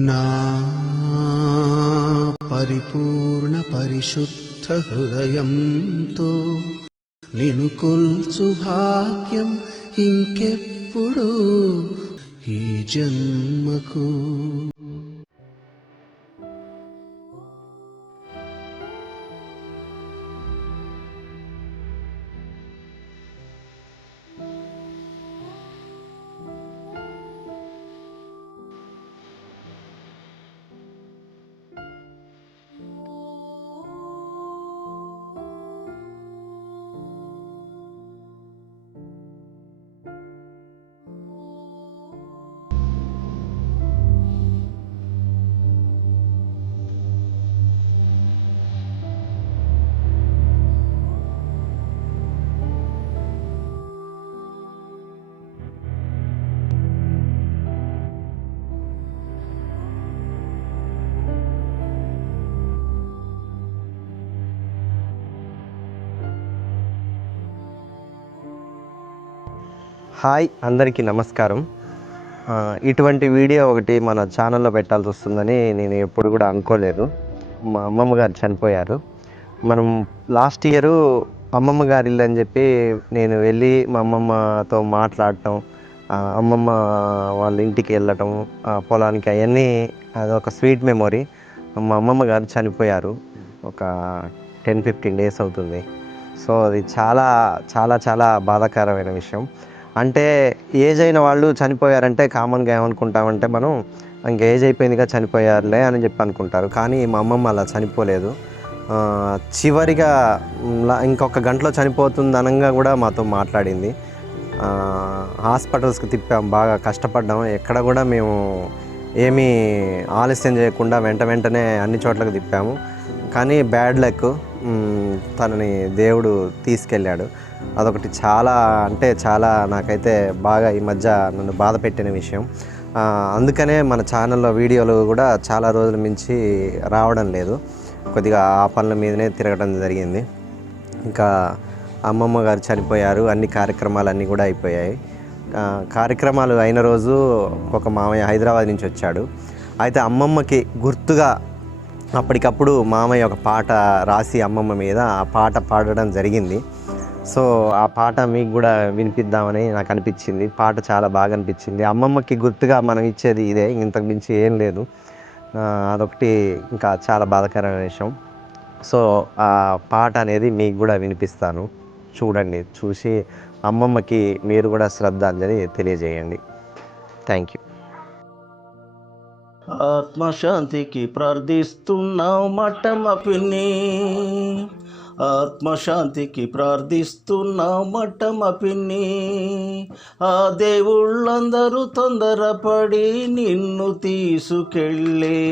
నా పరిపూర్ణ పరిశుద్ధ హృదయంతో నిను కొల్చు భాగ్యం ఇంకెప్పుడు ఈ జన్మకు. హాయ్ అందరికీ నమస్కారం. ఇటువంటి వీడియో ఒకటి మన ఛానల్లో పెట్టాల్సి వస్తుందని నేను ఎప్పుడు కూడా అనుకోలేదు. మా అమ్మమ్మ గారు చనిపోయారు. మనం లాస్ట్ ఇయర్ అమ్మమ్మ గారి ఇల్లు అని చెప్పి నేను వెళ్ళి మా అమ్మమ్మతో మాట్లాడటం అమ్మమ్మ వాళ్ళ ఇంటికి వెళ్ళటం పొలానికి అవన్నీ అదొక స్వీట్ మెమొరీ. మా అమ్మమ్మ గారు చనిపోయారు. ఒక టెన్ ఫిఫ్టీన్ డేస్ అవుతుంది. సో అది చాలా చాలా చాలా బాధాకరమైన విషయం. అంటే ఏజ్ అయిన వాళ్ళు చనిపోయారంటే కామన్గా ఏమనుకుంటామంటే మనం ఇంక ఏజ్ అయిపోయిందిగా చనిపోయారులే అని చెప్పి అనుకుంటారు. కానీ మా అమ్మమ్మ అలా చనిపోలేదు. చివరిగా ఇంకొక గంటలో చనిపోతుంది అనగా కూడా మాతో మాట్లాడింది. హాస్పిటల్స్కి తిప్పాం బాగా కష్టపడ్డాం. ఎక్కడ కూడా మేము ఏమీ ఆలస్యం చేయకుండా వెంట వెంటనే అన్ని చోట్లకు తిప్పాము. కానీ బ్యాడ్ లక్. తనని దేవుడు తీసుకెళ్ళాడు. అదొకటి చాలా అంటే చాలా నాకైతే బాగా ఈ మధ్య నన్ను బాధ పెట్టిన విషయం. అందుకనే మన ఛానల్లో వీడియోలు కూడా చాలా రోజుల మించి రావడం లేదు. కొద్దిగా ఆ పనుల మీదనే తిరగడం జరిగింది. ఇంకా అమ్మమ్మ గారు చనిపోయారు అన్ని కార్యక్రమాలు అన్నీ కూడా అయిపోయాయి. కార్యక్రమాలు అయిన రోజు ఒక మామయ్య హైదరాబాద్ నుంచి వచ్చాడు. అయితే అమ్మమ్మకి గుర్తుగా అప్పటికప్పుడు మామయ్య ఒక పాట రాసి అమ్మమ్మ మీద ఆ పాట పాడడం జరిగింది. సో ఆ పాట మీకు కూడా వినిపిద్దామని నాకు అనిపించింది. పాట చాలా బాగా అనిపించింది. అమ్మమ్మకి గుర్తుగా మనం ఇచ్చేది ఇదే. ఇంతకు మించి ఏం లేదు. అదొకటి ఇంకా చాలా బాధాకరమైన విషయం. సో ఆ పాట అనేది మీకు కూడా వినిపిస్తాను. చూడండి చూసి అమ్మమ్మకి మీరు కూడా శ్రద్ధాంజలి తెలియజేయండి. Thank you. ఆత్మశాంతికి ప్రార్థిస్తున్నావు మట్టమ పిన్ని ఆత్మశాంతికి ప్రార్థిస్తున్నావు మట్టమ పిన్ని ఆ దేవుళ్ళందరూ తొందరపడి నిన్ను తీసుకెళ్ళే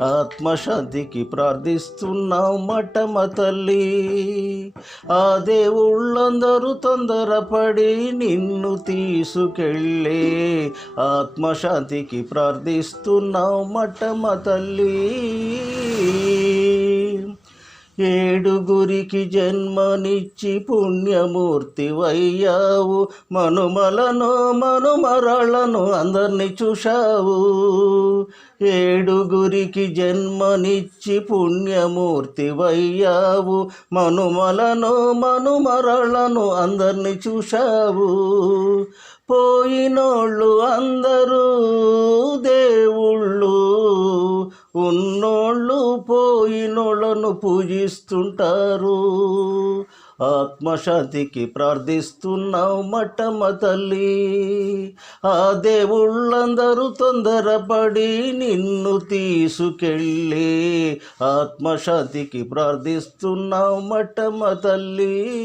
ఆత్మశాంతికి ప్రార్థిస్తున్నావు మఠమ తల్లి. ఆ దేవుళ్ళందరూ తొందరపడి నిన్ను తీసుకెళ్ళే ఆత్మశాంతికి ప్రార్థిస్తున్నావు మఠమ తల్లి. ఏడుగురికి జన్మనిచ్చి పుణ్యమూర్తి వయ్యావు మనుమలను మనుమరళను అందరినీ చూశావు. ఏడుగురికి జన్మనిచ్చి పుణ్యమూర్తి వయ్యావు మనుమలను మనుమరళను అందరినీ చూశావు. పోయినోళ్ళు అందరూ దేవుళ్ళు. ఉన్నో పోయినోళ్ళను పూజిస్తుంటారు. ఆత్మశాంతికి ప్రార్థిస్తున్నావు మట్టమ్మ తల్లి. ఆ దేవుళ్ళందరూ తొందరపడి నిన్ను తీసుకెళ్ళి ఆత్మశాంతికి ప్రార్థిస్తున్నావు మట్టమ్మ తల్లి.